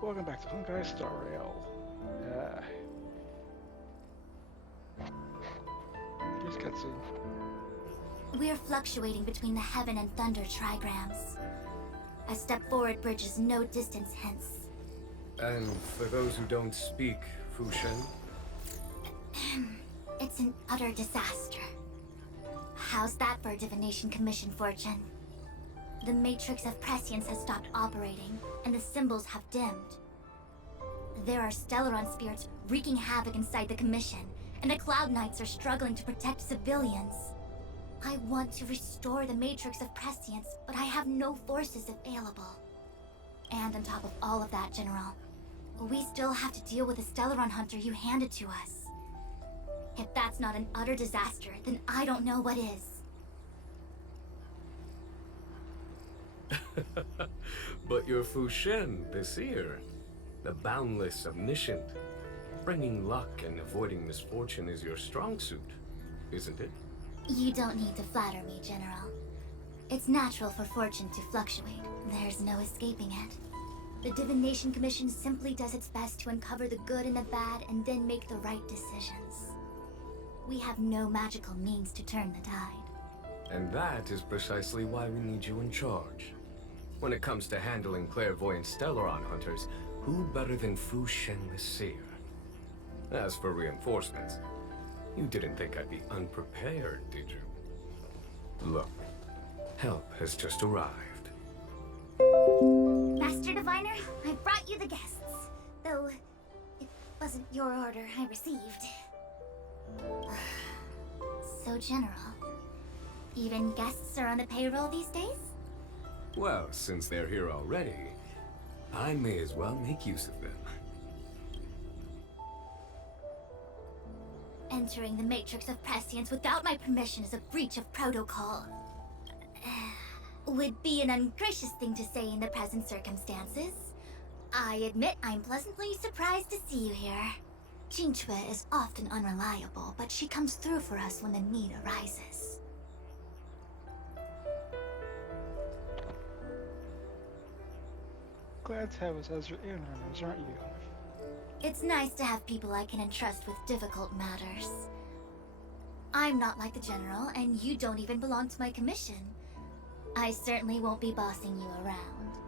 Welcome back to Honkai StarRail. Uh, Here's cutscene. We're fluctuating between the heaven and thunder trigrams. A step forward bridges no distance hence. And for those who don't speak Fushen, It's an utter disaster. How's that for a divination commission, Fortune? The matrix of prescience has stopped operating, and the symbols have dimmed. There are Stellaron spirits wreaking havoc inside the commission, and the Cloud Knights are struggling to protect civilians. I want to restore the matrix of prescience, but I have no forces available. And on top of all of that, General, we still have to deal with the Stellaron hunter you handed to us. If that's not an utter disaster, then I don't know what is. but you're Fushen, the seer, the boundless, omniscient. Bringing luck and avoiding misfortune is your strong suit, isn't it? You don't need to flatter me, General. It's natural for fortune to fluctuate. There's no escaping it. The Divination Commission simply does its best to uncover the good and the bad and then make the right decisions. We have no magical means to turn the tide. And that is precisely why we need you in charge. When it comes to handling clairvoyant Stellaron hunters, who better than Fushen the Seer? As for reinforcements, you didn't think I'd be unprepared, did you? Look, help has just arrived. Master Diviner, I brought you the guests. Though, it wasn't your order I received. So general. Even guests are on the payroll these days? Well, since they're here already, I may as well make use of them. Entering the matrix of prescience without my permission is a breach of protocol. Would be an ungracious thing to say in the present circumstances. I admit I'm pleasantly surprised to see you here. Jinchue is often unreliable, but she comes through for us when the need arises. Glad to have us as your Aeon runners, aren't you? It's nice to have people I can entrust with difficult matters. I'm not like the General, and you don't even belong to my commission. I certainly won't be bossing you around.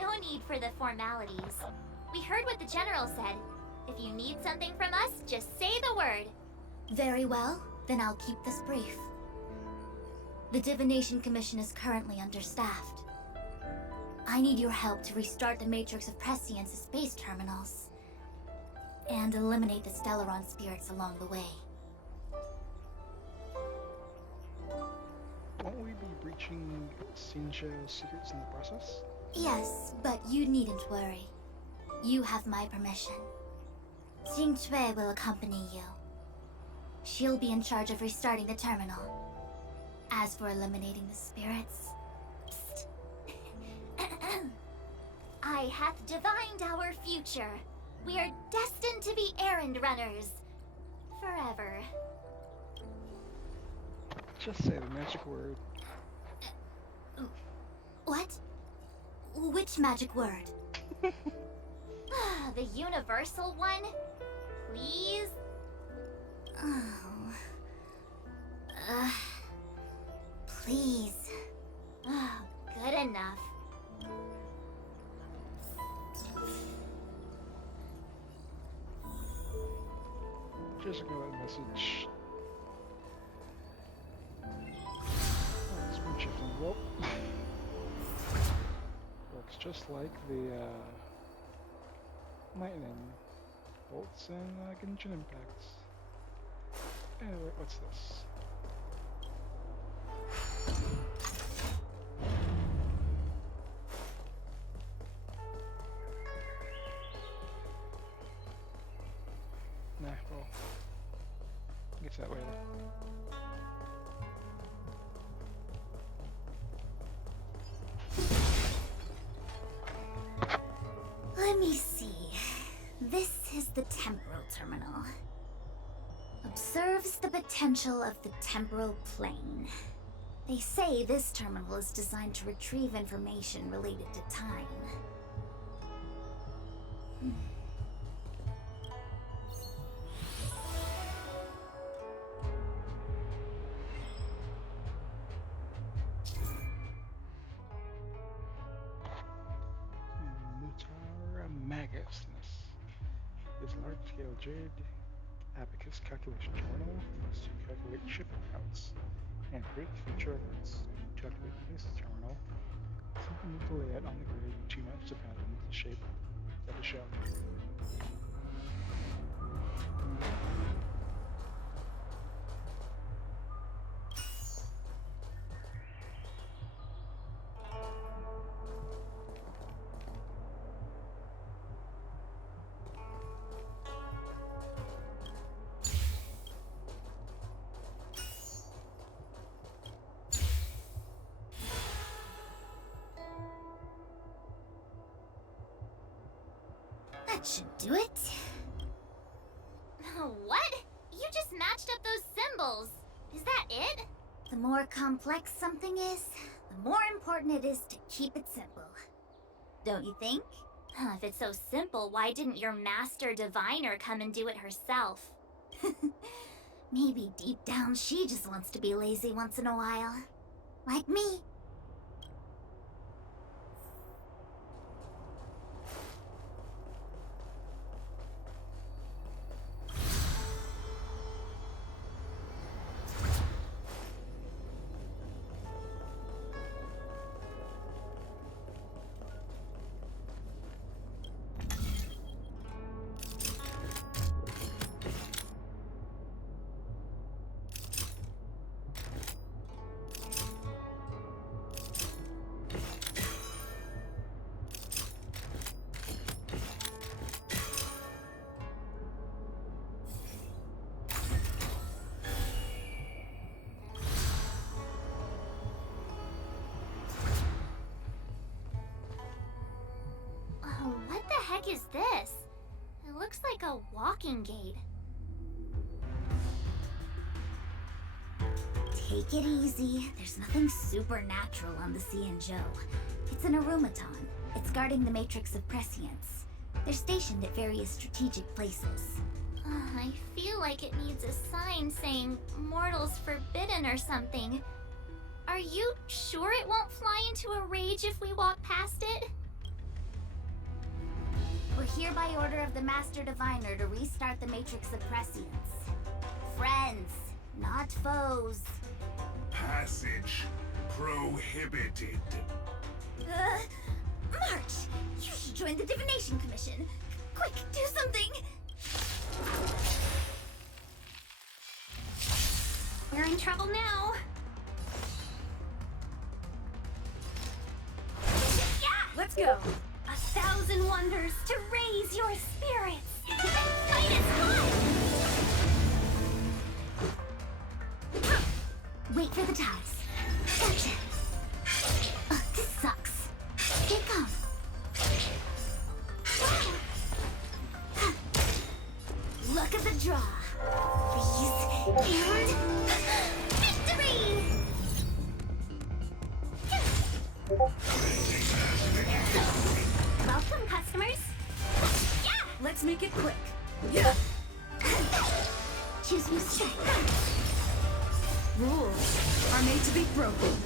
No need for the formalities. We heard what the General said. If you need something from us, just say the word. Very well, then I'll keep this brief. The Divination Commission is currently understaffed. I need your help to restart the Matrix of Prescience's space terminals and eliminate the Stellaron spirits along the way. Won't we be breaching Xingqiu's secrets in the process? Yes, but you needn't worry. You have my permission. Jinchue will accompany you. She'll be in charge of restarting the terminal. As for eliminating the spirits... I hath divined our future. We are destined to be errand runners. Forever. Just say the magic word. What? Which magic word? The universal one? Please? Oh. Please. Oh, good enough. Just ignore that message. Speed shifting. Well, works just like the lightning bolts and Genshin impacts. Anyway, what's this? Nah, well, get to that later. Let me see. This is the temporal terminal. Observes the potential of the temporal plane. They say this terminal is designed to retrieve information related to time. Mutara Magusness. This large-scale jade abacus calculation journal used to calculate shipping routes and predict future events. To calculate this terminal, simply move the layout on the grid 2 notches depending on the shape that is shown. That should do it. What? You just matched up those symbols. Is that it? The more complex something is, the more important it is to keep it simple. Don't you think? If it's so simple, why didn't your master diviner come and do it herself? Maybe deep down she just wants to be lazy once in a while. Like me. What the heck is this? It looks like a walking gate. Take it easy. There's nothing supernatural on the Aeon. It's an aromaton. It's guarding the matrix of prescience. They're stationed at various strategic places. I feel like it needs a sign saying mortals forbidden or something. Are you sure it won't fly into a rage if we walk past it? We're here by order of the Master Diviner to restart the Matrix of Prescience. Friends, not foes. Passage prohibited. March! You should join the Divination Commission. Quick, do something! We're in trouble now. Let's go! 1,000 wonders to raise your spirits. The fight is on! Wait for the ties. Gotcha! Ugh, this sucks. Here it comes. Look at the draw. These and victory! Welcome, customers. Yeah! Let's make it quick. Yeah. Choose your strength. Rules are made to be broken.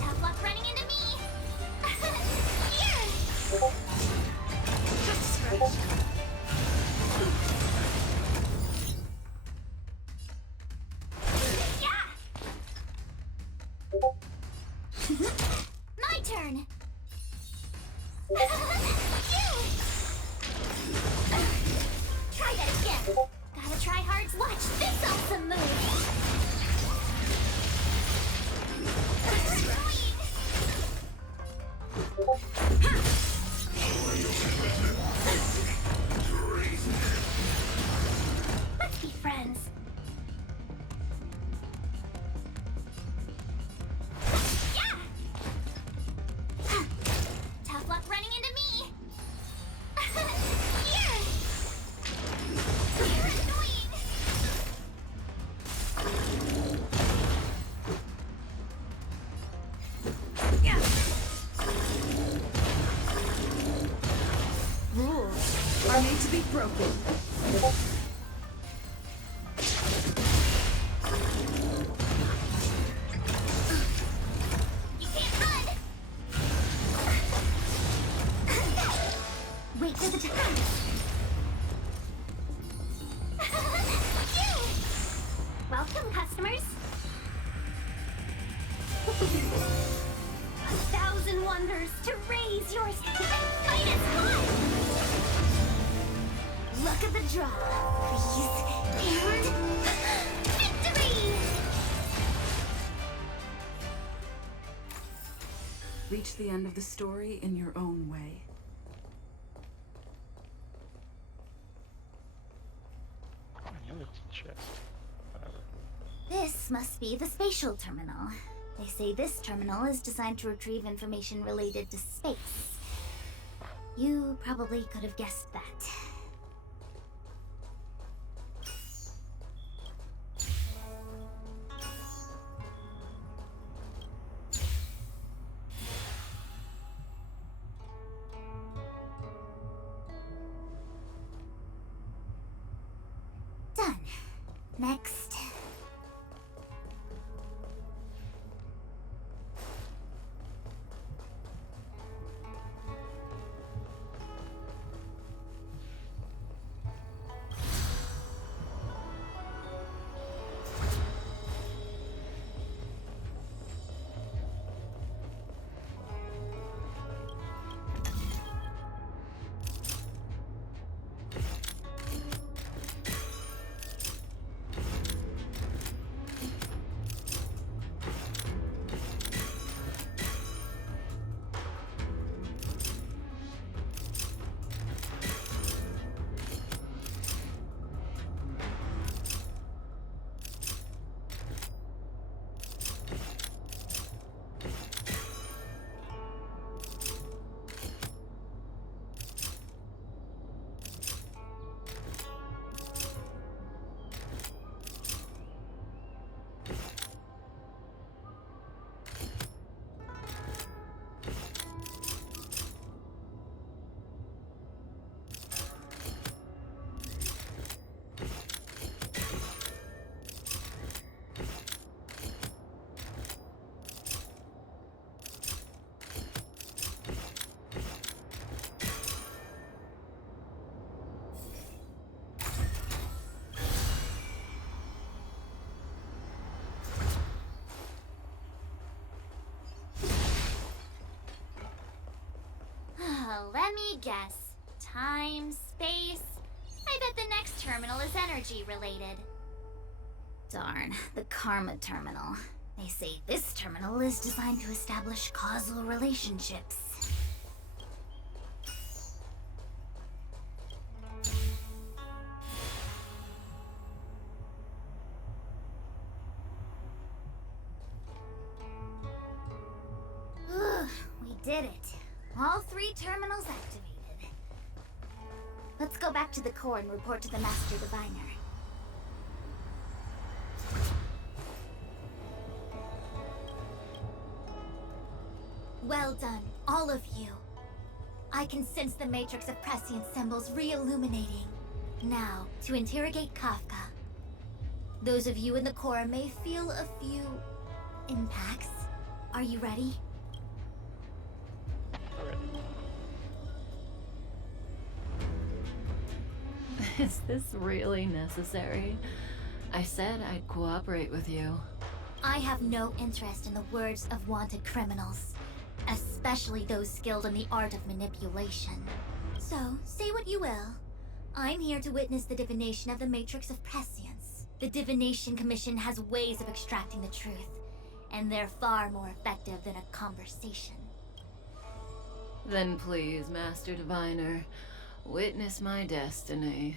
Tough luck running into me. Here! Just a scratch. My turn. Try that again. Gotta try hard. Watch this awesome move. Let's be friends. Yeah! Tough luck running into me. Here! You're annoying. broken. You can't run! Wait for the time. Phew! Welcome, customers. 1,000 wonders to raise your minus one! Luck of the draw. Freeze. And... Victory! Reach the end of the story in your own way. I know it's a chest. Whatever. This must be the spatial terminal. They say this terminal is designed to retrieve information related to space. You probably could have guessed that. Done. Next. Let me guess. Time, space. I bet the next terminal is energy related. Darn, the Karma Terminal. They say this terminal is designed to establish causal relationships. We did it. All 3 terminals activated. Let's go back to the core and report to the Master Diviner. Well done, all of you. I can sense the matrix of prescient symbols re-illuminating. Now, to interrogate Kafka. Those of you in the core may feel a few impacts. Are you ready? Is this really necessary? I said I'd cooperate with you. I have no interest in the words of wanted criminals, especially those skilled in the art of manipulation. So, say what you will. I'm here to witness the divination of the Matrix of Prescience. The Divination Commission has ways of extracting the truth, and they're far more effective than a conversation. Then please, Master Diviner, witness my destiny.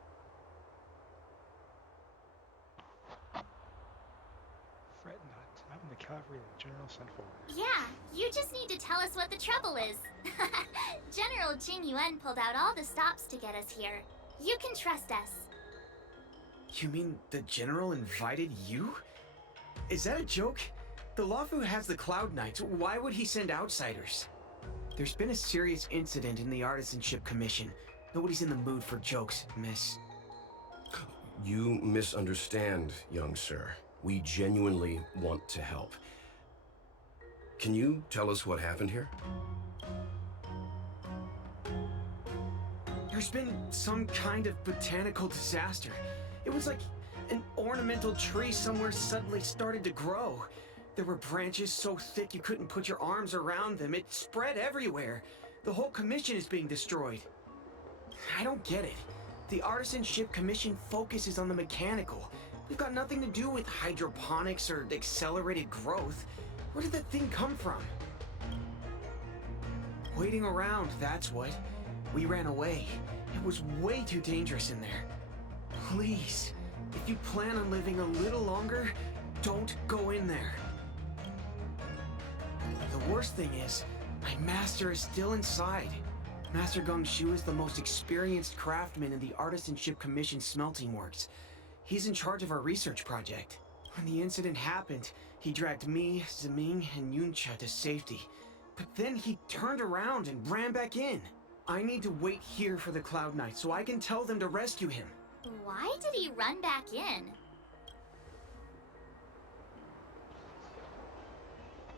recovery the General sent for. Yeah, you just need to tell us what the trouble is. General Jing Yuan pulled out all the stops to get us here. You can trust us. You mean the General invited you? Is that a joke? The Luofu has the Cloud Knights. Why would he send outsiders? There's been a serious incident in the Artisanship Commission. Nobody's in the mood for jokes, miss. You misunderstand, young sir. We genuinely want to help. Can you tell us what happened here? There's been some kind of botanical disaster. It was like an ornamental tree somewhere suddenly started to grow. There were branches so thick you couldn't put your arms around them. It spread everywhere. The whole commission is being destroyed. I don't get it. The Artisanship Commission focuses on the mechanical. We've got nothing to do with hydroponics or accelerated growth. Where did that thing come from? Waiting around, that's what. We ran away. It was way too dangerous in there. Please, if you plan on living a little longer, don't go in there. The worst thing is, my master is still inside. Master Gongxu is the most experienced craftsman in the Artisanship Commission smelting works. He's in charge of our research project. When the incident happened, he dragged me, Ziming, and Yuncha to safety. But then he turned around and ran back in. I need to wait here for the Cloud Knights so I can tell them to rescue him. Why did he run back in?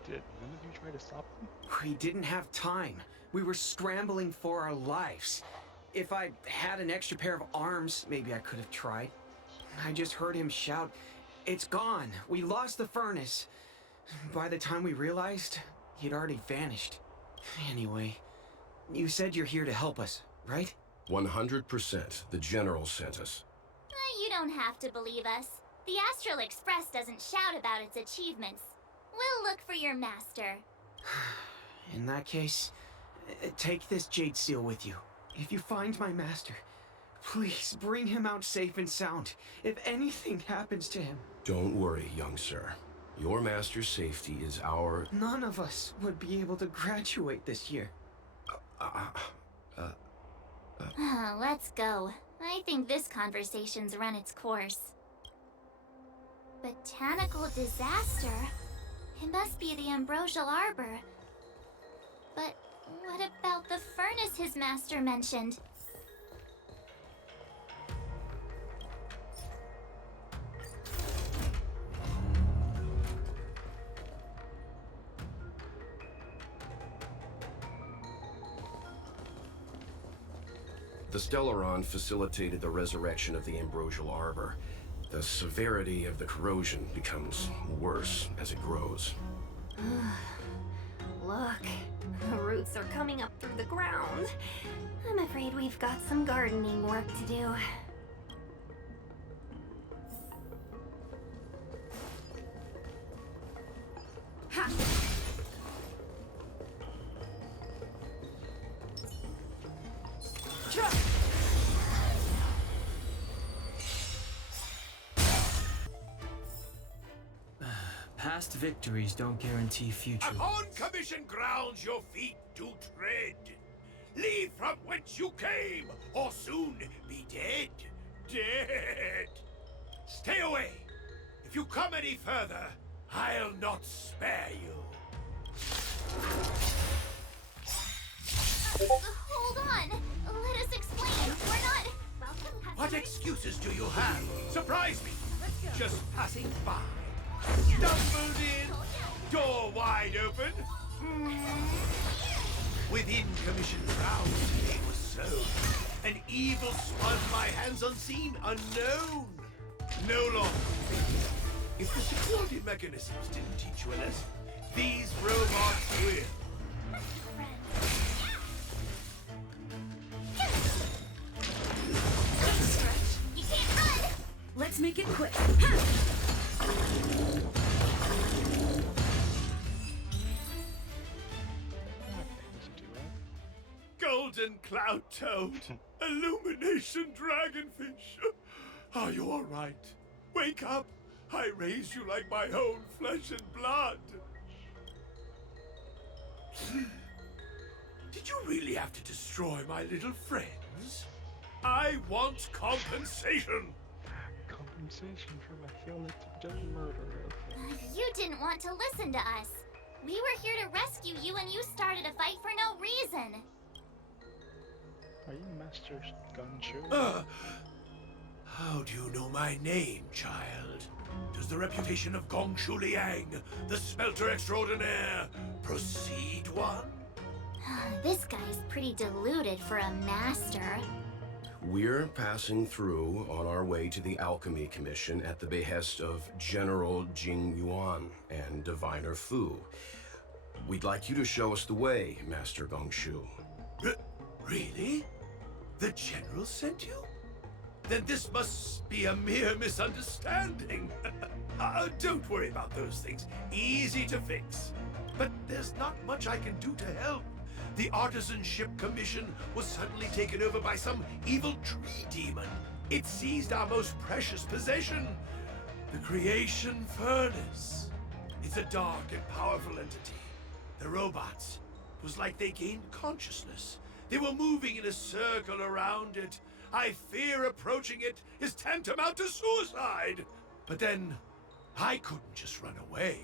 Did none of you try to stop them? We didn't have time. We were scrambling for our lives. If I had an extra pair of arms, maybe I could have tried. I just heard him shout, "It's gone! We lost the furnace!" By the time we realized, he'd already vanished. Anyway, you said you're here to help us, right? 100%. The General sent us. You don't have to believe us. The Astral Express doesn't shout about its achievements. We'll look for your master. In that case, take this jade seal with you. If you find my master, please bring him out safe and sound. If anything happens to him... Don't worry, young sir. Your master's safety is our... None of us would be able to graduate this year. Let's go. I think this conversation's run its course. Botanical disaster? It must be the Ambrosial Arbor. But what about the furnace his master mentioned? The Stellaron facilitated the resurrection of the Ambrosial Arbor. The severity of the corrosion becomes worse as it grows. Look, the roots are coming up through the ground. I'm afraid we've got some gardening work to do. Ha! Past victories don't guarantee future. Upon commission grounds your feet do tread. Leave from whence you came, or soon be dead. Dead. Stay away. If you come any further, I'll not spare you. Hold on. Let us explain. We're not... What excuses do you have? Surprise me. Just passing by. Stumbled in, door wide open. Within commission grounds, it was so. An evil spun my hands unseen, unknown. No longer. If the security mechanisms didn't teach you a lesson, these robots will. You can't run! Let's make it quick. Golden cloud toad, illumination dragonfish. Are you all right? Wake up! I raised you like my own flesh and blood. Did you really have to destroy my little friends? I want compensation. Compensation for my failure to murder. Okay. You didn't want to listen to us. We were here to rescue you and you started a fight for no reason. Are you Master Gunshoe? How do you know my name, child? Does the reputation of Gongshu Liang, the smelter extraordinaire, precede one? This guy's pretty deluded for a master. We're passing through on our way to the Alchemy Commission at the behest of General Jing Yuan and Diviner Fu. We'd like you to show us the way, Master Gongshu. Really? The General sent you? Then this must be a mere misunderstanding. Don't worry about those things. Easy to fix. But there's not much I can do to help. The Artisanship Commission was suddenly taken over by some evil tree demon. It seized our most precious possession, the Creation Furnace. It's a dark and powerful entity. The robots, it was like they gained consciousness. They were moving in a circle around it. I fear approaching it is tantamount to suicide. But then, I couldn't just run away,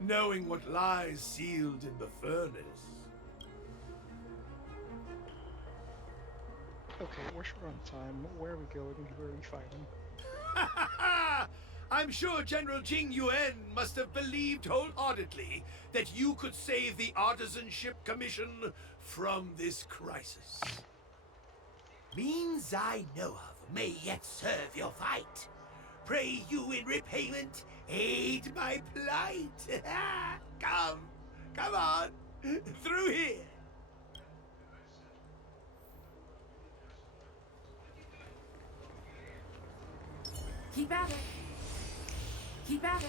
knowing what lies sealed in the furnace. Okay, we're short on time. Where are we going? Where are we fighting? I'm sure General Jing Yuan must have believed wholeheartedly that you could save the Artisanship Commission from this crisis. Means I know of may yet serve your fight. Pray you in repayment aid my plight. Come on, through here. Keep at it. Keep at it.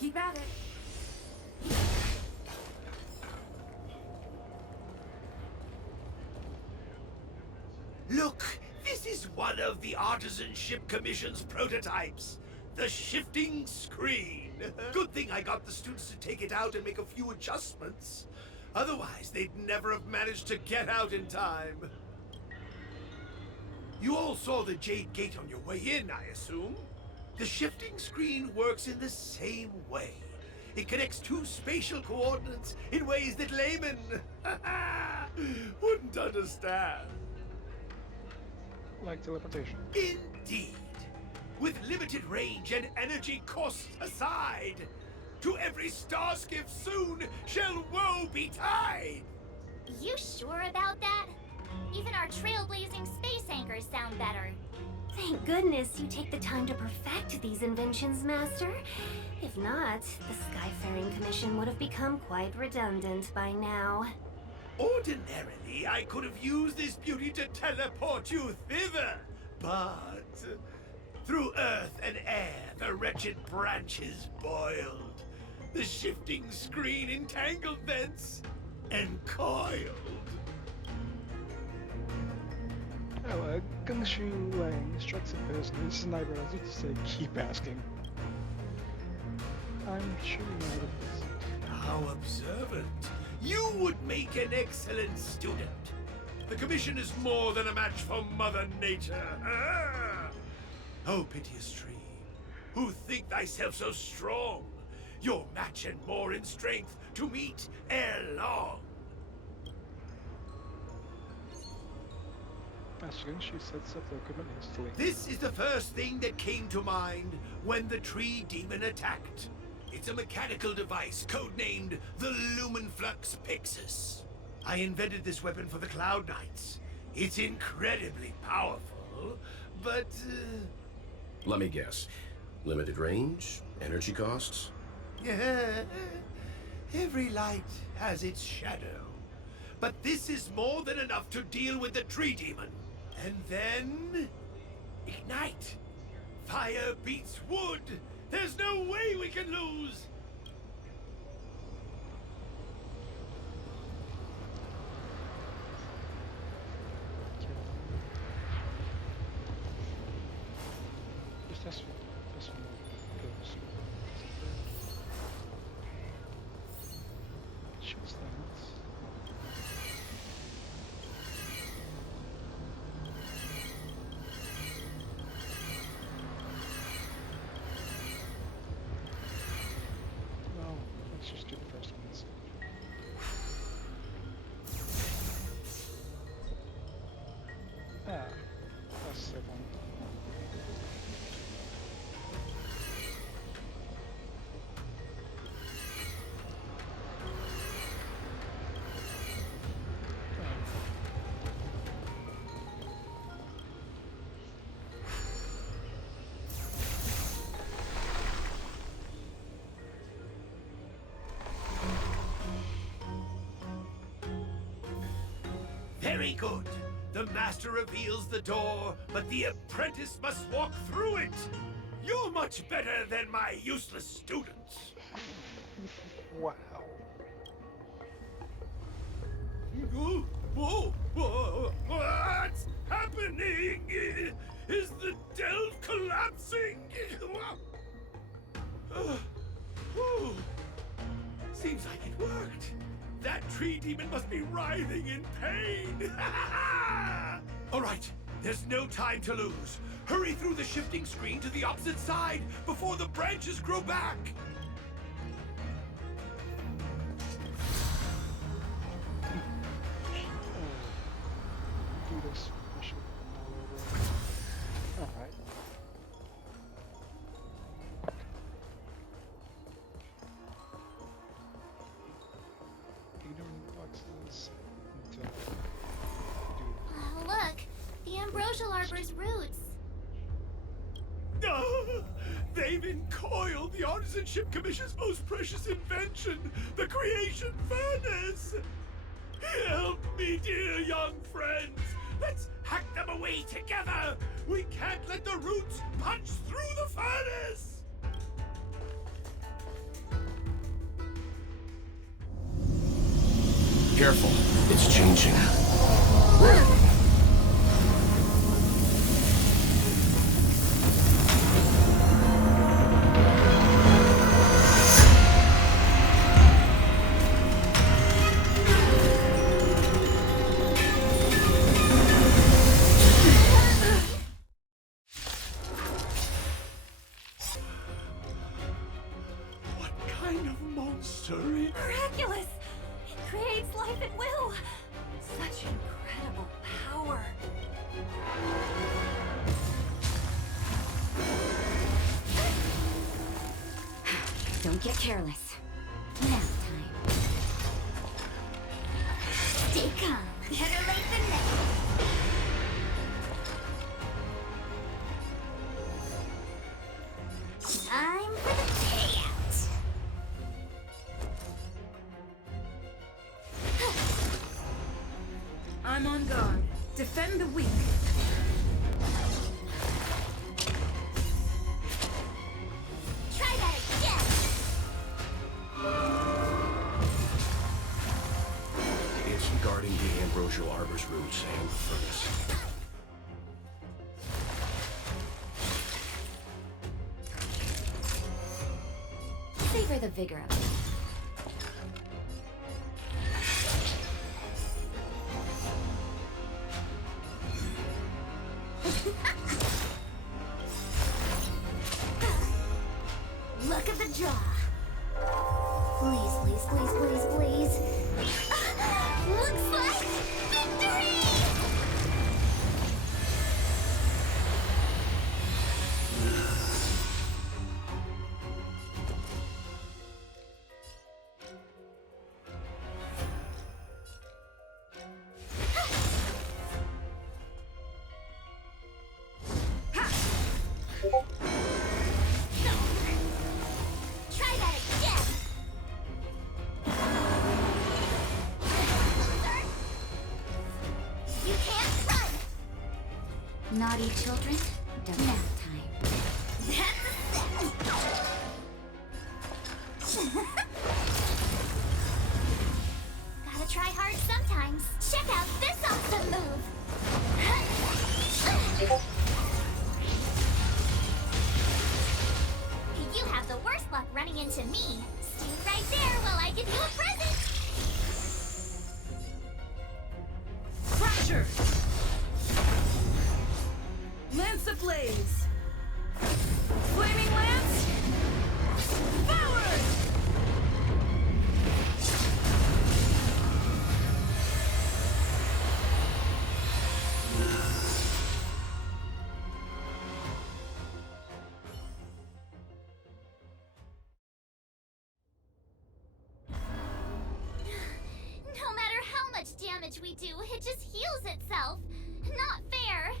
Keep at it. Look, this is one of the Artisanship Commission's prototypes. The shifting screen. Good thing I got the students to take it out and make a few adjustments. Otherwise, they'd never have managed to get out in time. You all saw the Jade Gate on your way in, I assume? The shifting screen works in the same way. It connects two spatial coordinates in ways that laymen wouldn't understand. Like teleportation. Indeed. With limited range and energy costs aside, to every star skiff soon shall woe betide! You sure about that? Even our trailblazing space anchors sound better. Thank goodness you take the time to perfect these inventions, Master. If not, the Skyfaring Commission would have become quite redundant by now. Ordinarily, I could have used this beauty to teleport you thither, but through earth and air, the wretched branches boiled. The shifting screen entangled thence and coiled. Oh, Gongshu Lang strikes a business, and I realize to say keep asking. I'm sure you know what it is. How observant. You would make an excellent student. The Commission is more than a match for Mother Nature. Oh, piteous tree, who think thyself so strong, your match and more in strength to meet ere long. Master Gongshu sets up the equipment hastily. This is the first thing that came to mind when the tree demon attacked. It's a mechanical device codenamed the Lumenflux Pixis. I invented this weapon for the Cloud Knights. It's incredibly powerful, but... Let me guess. Limited range? Energy costs? Yeah, every light has its shadow. But this is more than enough to deal with the tree demon. And then... ignite! Fire beats wood! There's no way we can lose! Just this one goes. Shoots things. Well, let's just do the first ones. Ah, that's the second one. Very good. The master reveals the door, but the apprentice must walk through it. You're much better than my useless students. Wow. What's happening? Is the delve collapsing? Seems like it worked. That tree demon must be writhing in pain. All right, there's no time to lose. Hurry through the shifting screen to the opposite side before the branches grow back. Do this mission all over. Alright. Ignoring the boxes until you do. Look, the ambrosial arbor's roots. They've encoiled the Artisanship Commission's most precious invention, the creation furnace! Help me, dear young friends! Let's hack them away together! We can't let the roots punch through the furnace! Careful, it's changing. What kind of monster? Miraculous! It creates life at will! Such incredible power! Don't get careless. Nap time. Stay calm. Better late than never. Time for the payout. I'm on guard. Defend the weak. Try that again. It's regarding the ambrosial arbor's roots and the furnace. Savor the vigor of it. Look at the draw. Please, please, please, please, please. Looks like victory! Try that again! You can't run! Naughty children, don't nap time. That's a set! Gotta try hard sometimes. Check out this awesome move. to me. Stay right there while I give you a present. Fracture! Lance ablaze! Flaming lance! Forward! No matter how much damage we do, it just heals itself. Not fair.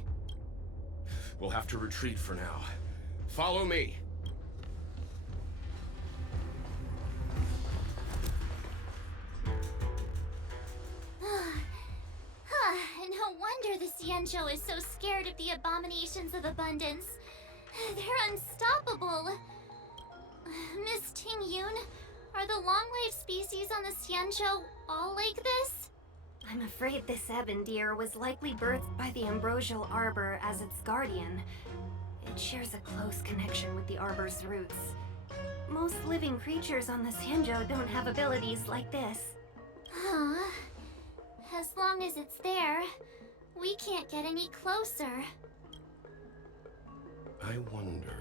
We'll have to retreat for now. Follow me. No wonder the Xianzhou is so scared of the abominations of abundance. They're unstoppable. Miss Ting Yun, are the long-lived species on the Xianzhou all like this? I'm afraid this ebon deer was likely birthed by the ambrosial arbor as its guardian. It shares a close connection with the arbor's roots. Most living creatures on the Xianzhou don't have abilities like this. Huh. As long as it's there, we can't get any closer. I wonder...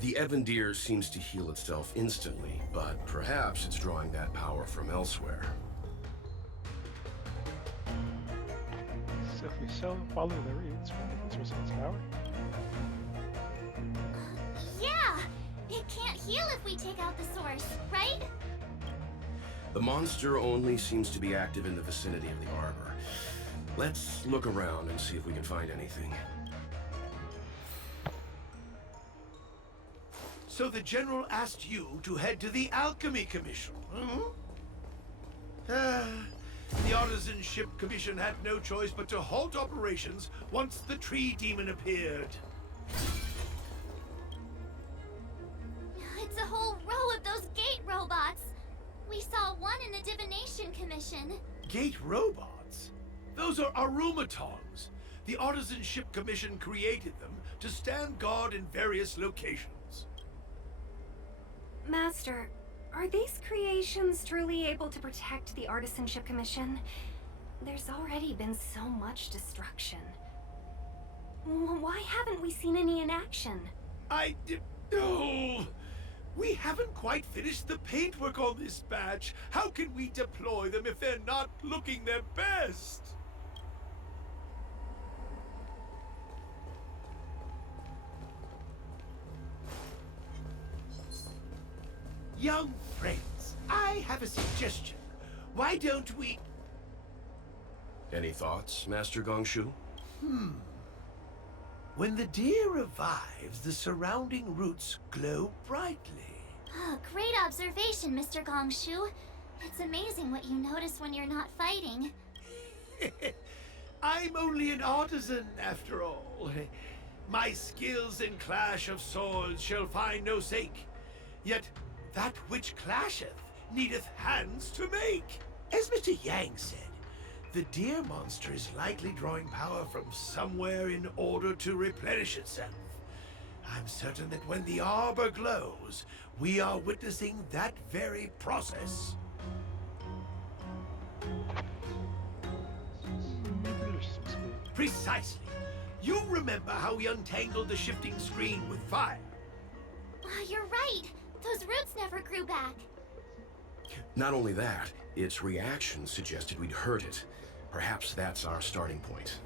The ebon deer seems to heal itself instantly, but perhaps it's drawing that power from elsewhere. So if we follow the reeds, will it use its power? Yeah! It can't heal if we take out the source, right? The monster only seems to be active in the vicinity of the arbor. Let's look around and see if we can find anything. So the General asked you to head to the Alchemy Commission, the Artisan Ship Commission had no choice but to halt operations once the tree demon appeared. It's a whole row of those gate robots. We saw one in the Divination Commission. Gate robots? Those are arumatons. The Artisan Ship Commission created them to stand guard in various locations. Master, are these creations truly able to protect the Artisanship Commission? There's already been so much destruction. Why haven't we seen any in action? Oh, we haven't quite finished the paintwork on this batch. How can we deploy them if they're not looking their best? Young friends, I have a suggestion. Why don't we... Any thoughts, Master Gongshu? When the deer revives, the surrounding roots glow brightly. Oh, great observation, Mr. Gongshu. It's amazing what you notice when you're not fighting. I'm only an artisan, after all. My skills in clash of swords shall find no sake. Yet that which clasheth needeth hands to make. As Mr. Yang said, the deer monster is likely drawing power from somewhere in order to replenish itself. I'm certain that when the arbor glows, we are witnessing that very process. Precisely. You remember how we untangled the shifting screen with fire? You're right. Those roots never grew back. Not only that, its reaction suggested we'd hurt it. Perhaps that's our starting point.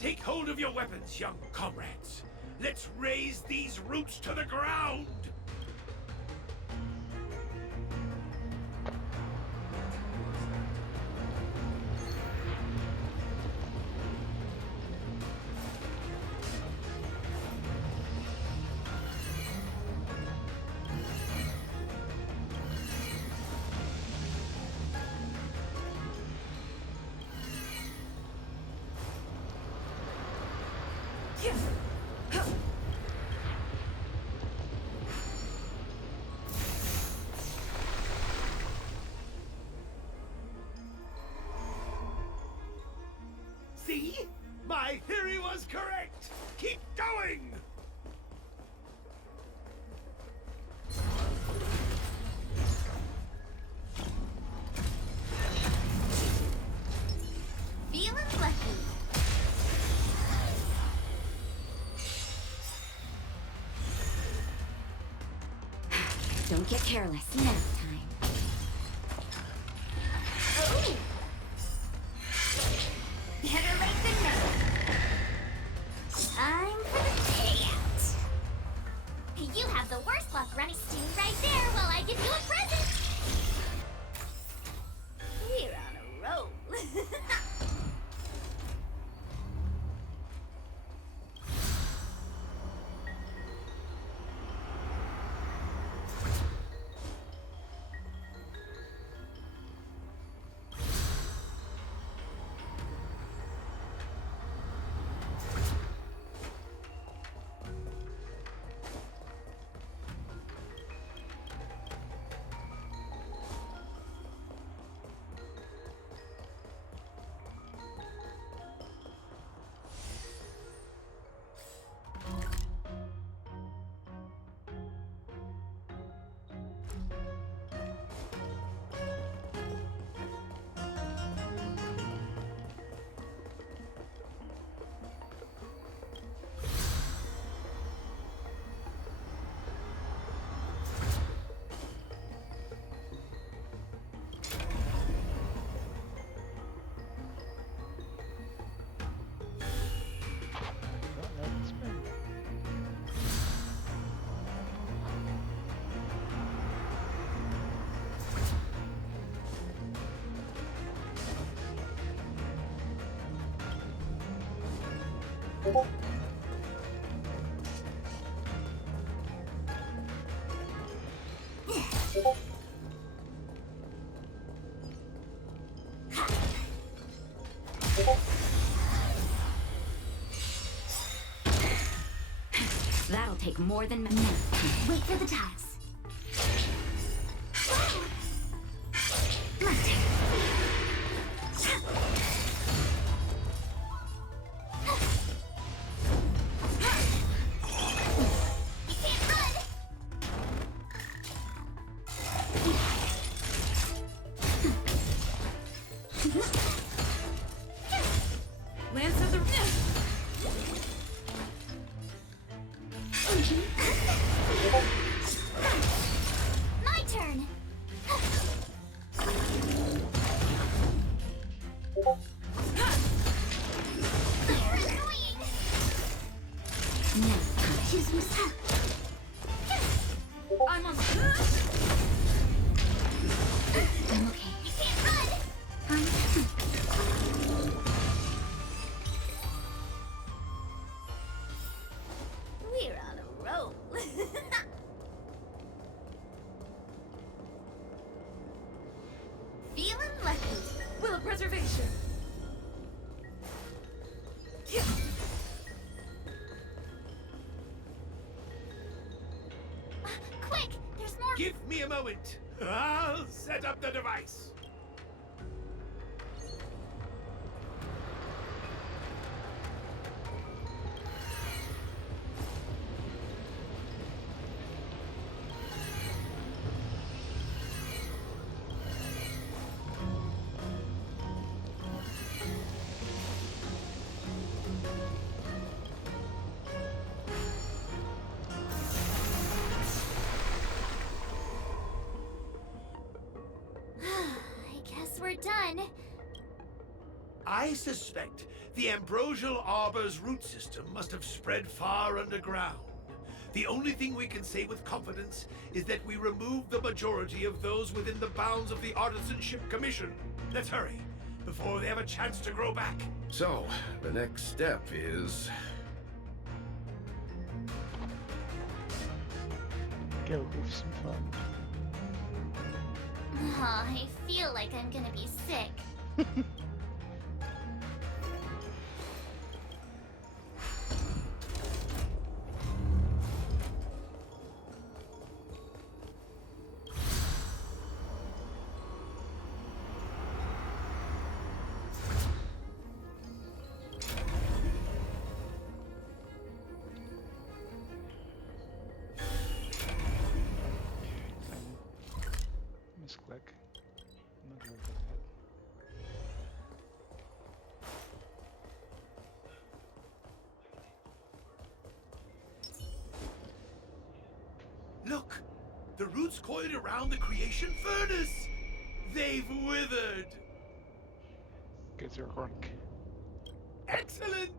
Take hold of your weapons, young comrades. Let's raise these roots to the ground! See? My theory was correct! Keep going! Don't get careless. Next time. Ooh. Better late than never. Time for the payout. You have the worst luck, Runny. Stay right there while I give you a present. We're on a roll. That'll take more than a minute. Wait for the tiles. My turn. Lance of the... My turn. You're annoying. No, choose yourself. I'm on... I'm okay. You can't run. We're on a roll. Feeling lucky. Will of preservation. Quick, there's more. Give me a moment. I'll set up the device. I guess we're done. I suspect the ambrosial arbor's root system must have spread far underground. The only thing we can say with confidence is that we removed the majority of those within the bounds of the Artisanship Commission. Let's hurry, before they have a chance to grow back. So, the next step is... Go have some fun. I feel like I'm gonna be sick. Misclick. I'm not gonna look at that. The roots coiled around the creation furnace. They've withered. Because they're organic. Excellent!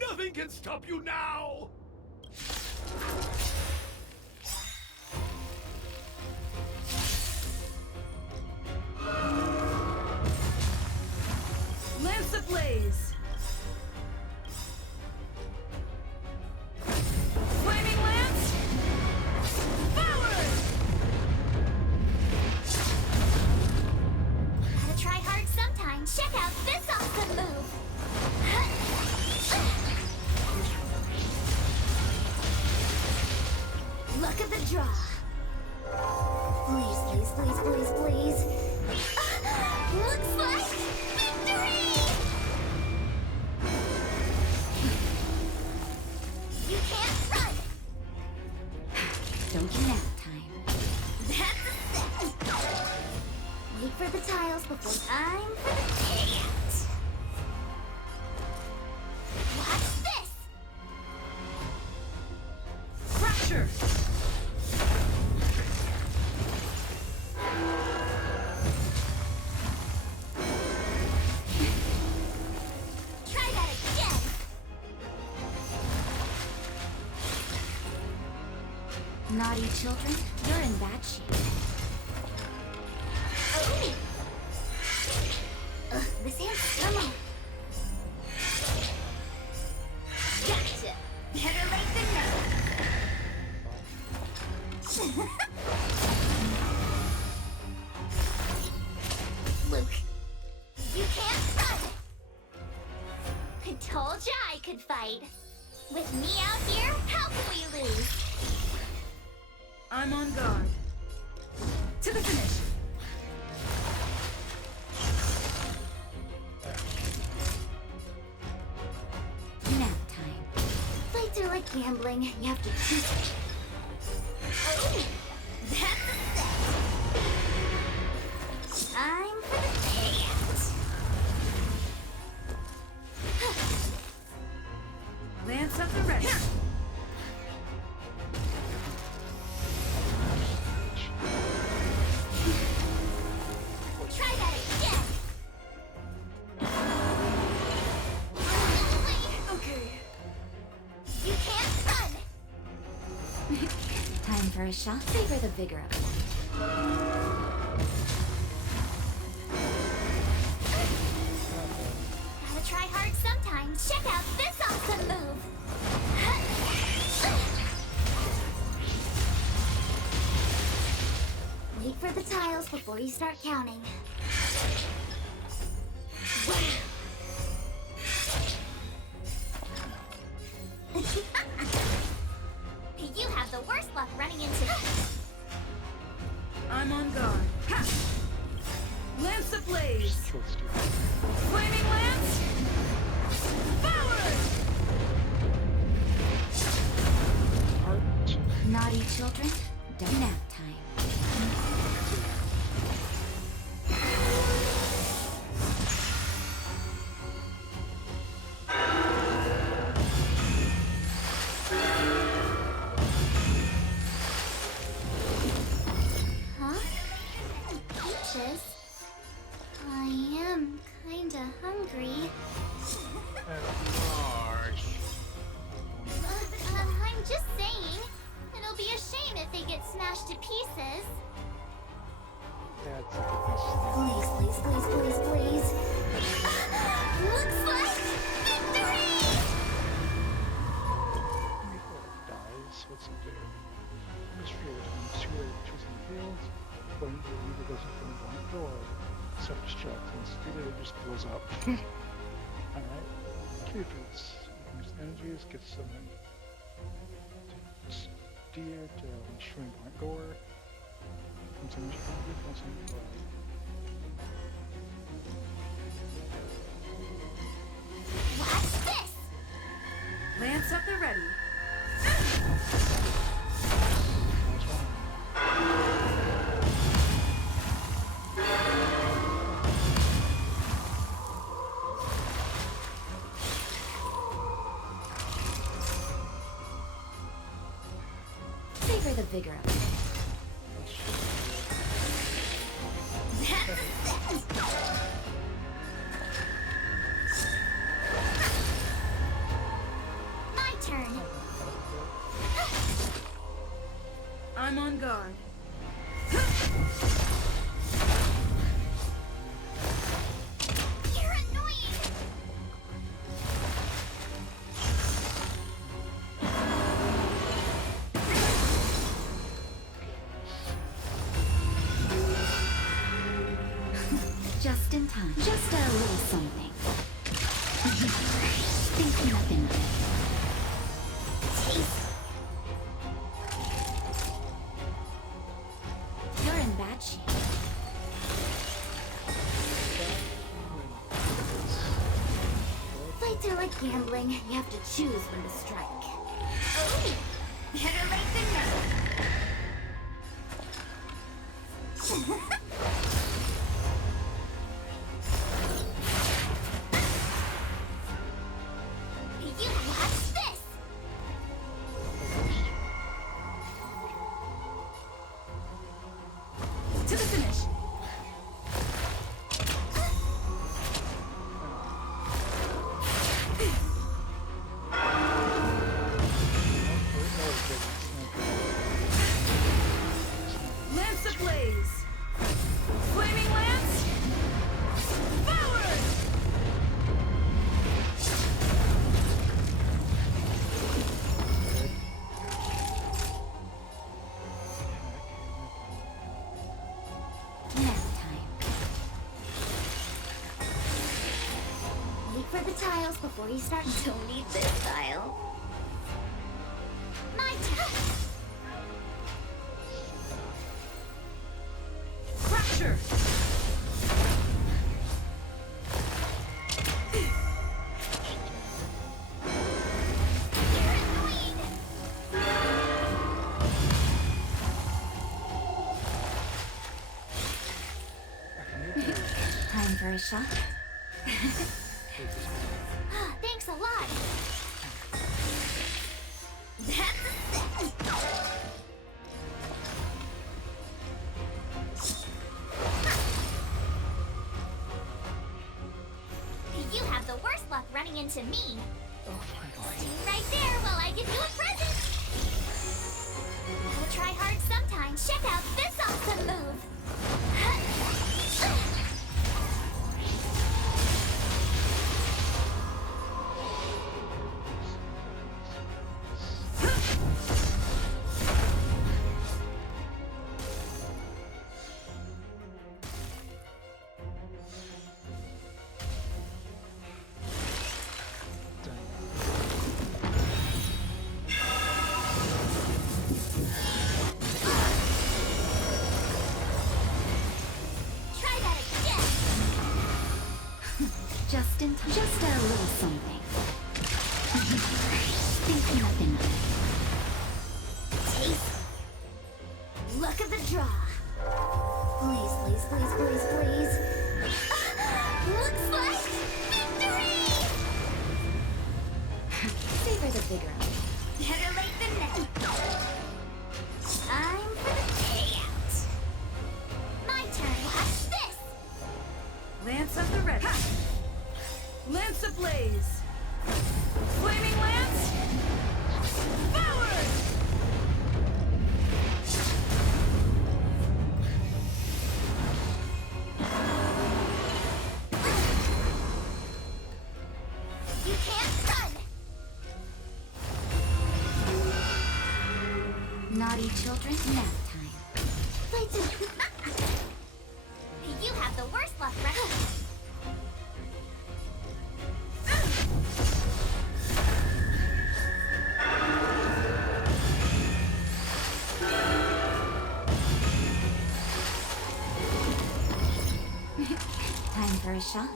Nothing can stop you now! Lance ablaze! Flaming lance! Forward! Gotta try hard sometimes. Check out this awesome move. Look at the draw. Please, please, please, please, please. Looks like victory! You can't run! Don't you nap time. That's a set! Wait for the tiles before time for the dance! Watch this! Fracture! Try that again! Naughty children, you're in bad shape. Oh! Ugh, this hand's summer. Gotcha! Better late than never. Luke, you can't run! I told ya I could fight. With me out here, how can we lose? I'm on guard. To the finish! Nap time. Fights are like gambling. You have to choose it. Oh, that's a set. Time for the dance. Lance at the ready. Try that again. Okay. You can't run. Time for a shot. Savor the vigor of life. Gotta try hard sometimes. Check out this awesome move. Wait for the tiles before you start counting. You have the worst luck running into... I'm on guard. Ha! Lance ablaze! So let's do that. Flaming lance! Forward! Art. Naughty children, don't nap time. Huh? Peaches? I am kinda hungry. I'm just saying. It'll be a shame if they get smashed to pieces. That's goodness. Please, please, please, please, please. Looks like victory! Before it dies, what's it do? Mystery between two choosing fields. When the leader goes in front of one door, self-destruct, and stupid it just blows up. Alright. Cupid's. Use energies, get something. Deer to shrimp point gore. Continue to Watch this! Lance at the ready. Savor the vigor of life. My turn. I'm on guard. You're annoying. Just in time. Just a little something. Think nothing of it. You're in bad shape. Fights are like gambling. You have to choose when to strike. Oh, better late than never. You watch this! To the finish. Lance ablaze. Flaming lance. Forward. Nap time. Wait for the tiles before you start. Don't need this tile. My turn! Fracture. You're annoying! Time for a shot. Thanks a lot! That's a set! You have the worst luck running into me. Stay right there while I give you a present. Gotta try hard sometimes. Check out this awesome move. Try that again. Just in time. Just a little something. Think nothing of it. Taste. Look at the draw. Please, please, please, please, please. Looks like victory! Savor the vigor of it. Better late than never. Time for the payout. My turn. Watch this. Lance of the ready. Lance ablaze. Flaming lance. Forward. You can't run. Naughty children, nap time. Fights are... You have the worst luck running. Time for a shot.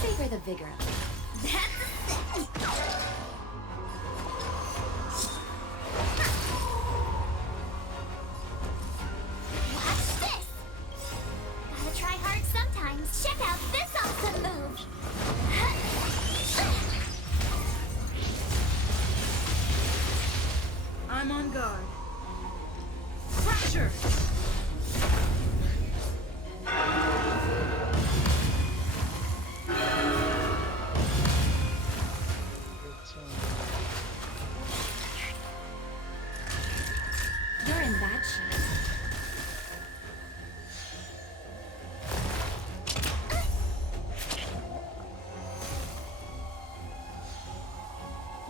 Savor the vigor of it. That's a set. Watch this. Gotta try hard sometimes. Check out this awesome move. I'm on guard. Fracture.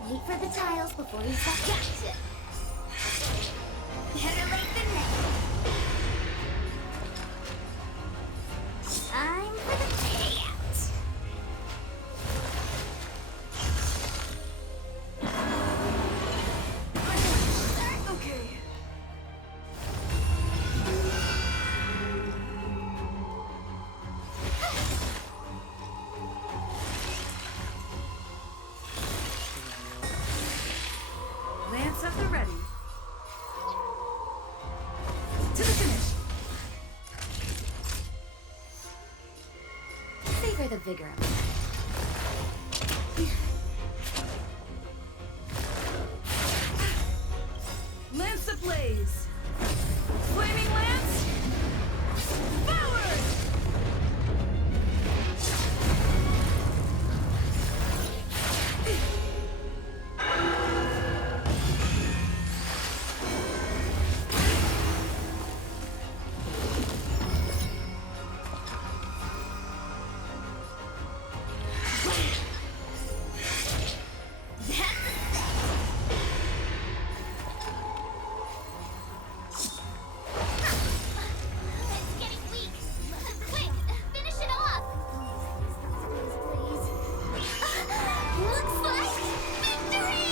Wait for the tiles before you start. Gotcha! Better late than never. Time for the payout. Okay. Lance at the ready. To the finish. Savor the vigor of it. Lance ablaze. Flaming lance. Forward! It's getting weak. Quick, finish it off. Looks like victory!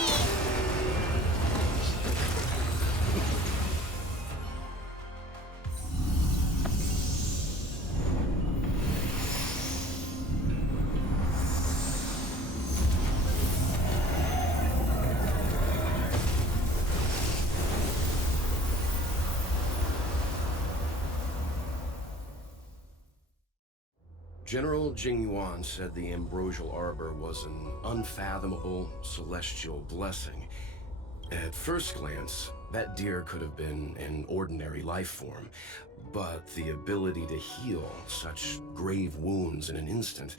General Jing Yuan said the ambrosial arbor was an unfathomable celestial blessing. At first glance, that deer could have been an ordinary life form, but the ability to heal such grave wounds in an instant.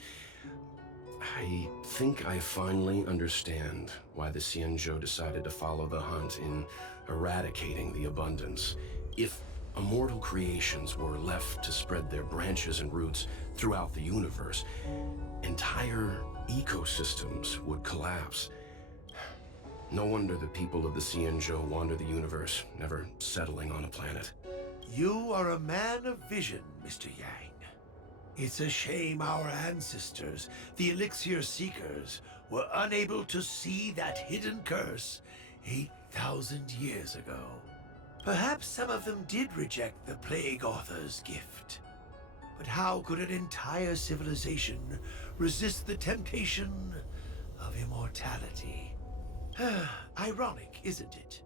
I think I finally understand why the Xianzhou decided to follow the hunt in eradicating the abundance. If immortal creations were left to spread their branches and roots throughout the universe, entire ecosystems would collapse. No wonder the people of the Xianzhou wander the universe, never settling on a planet. You are a man of vision, Mr. Yang. It's a shame our ancestors, the Elixir Seekers, were unable to see that hidden curse 8,000 years ago. Perhaps some of them did reject the Plague Author's gift. But how could an entire civilization resist the temptation of immortality? Ironic, isn't it?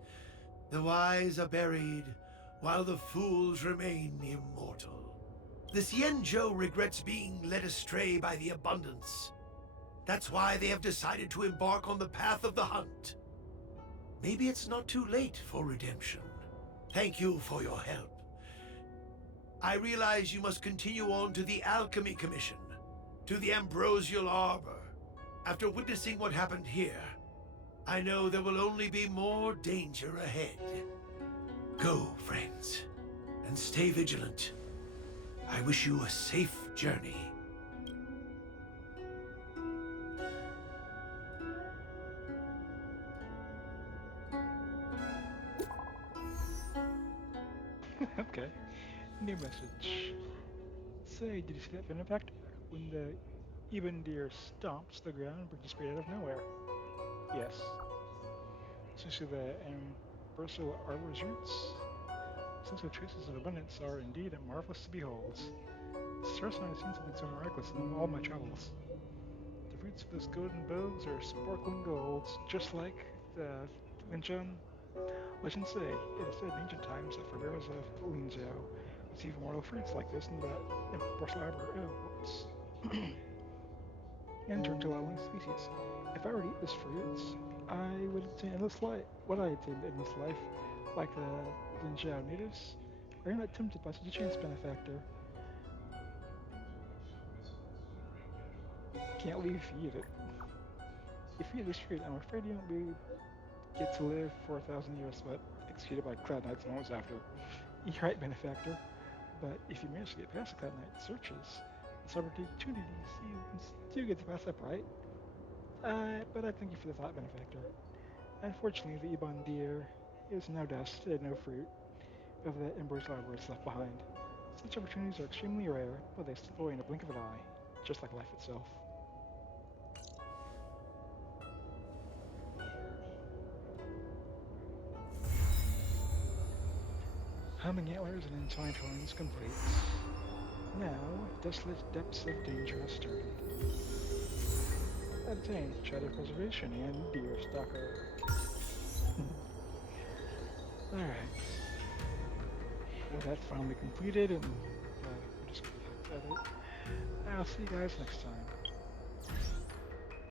The wise are buried, while the fools remain immortal. The Xianzhou regrets being led astray by the abundance. That's why they have decided to embark on the path of the hunt. Maybe it's not too late for redemption. Thank you for your help. I realize you must continue on to the Alchemy Commission, to the Ambrosial Arbor. After witnessing what happened here, I know there will only be more danger ahead. Go, friends, and stay vigilant. I wish you a safe journey. Okay. New message. Say, did you see that benefactor? When the even deer stomps the ground and brings straight out of nowhere. Yes. Essentially the Ambrosial Arbor's roots. Essential traces of abundance are indeed marvelous to behold. It's the first time I've seen something so miraculous in all my travels. The roots of those golden bows are sparkling gold, just like the Linjiang. Legends say it is said in ancient times that forbearers of Linjiao receive immortal fruits like this in the Ambrosial Arbor whoops. And turn to lovely species. If I were to eat this fruit, I would attain endless life. Would I attain endless life like the Linjiao natives? Are you not tempted by such a chance, benefactor? Can't leave if you eat it. If you eat this fruit, I'm afraid you won't get to live for 1,000 years, but executed by Cloud Knights moments after. You're right, benefactor. But if you manage to get past the Cloud Knight searches and some opportunities, you can still get to pass up, right? But I thank you for the thought, benefactor. Unfortunately, the Ebon deer is no dust and no fruit of the Ember's arborist left behind. Such opportunities are extremely rare, but they slip away in a blink of an eye, just like life itself. Humming antlers and entwined horns complete. Now, desolate depths of danger have started. Obtained Shadow Preservation and Deer Stalker. Alright. With that finally completed, and we're just gonna be hacked at it. I'll see you guys next time.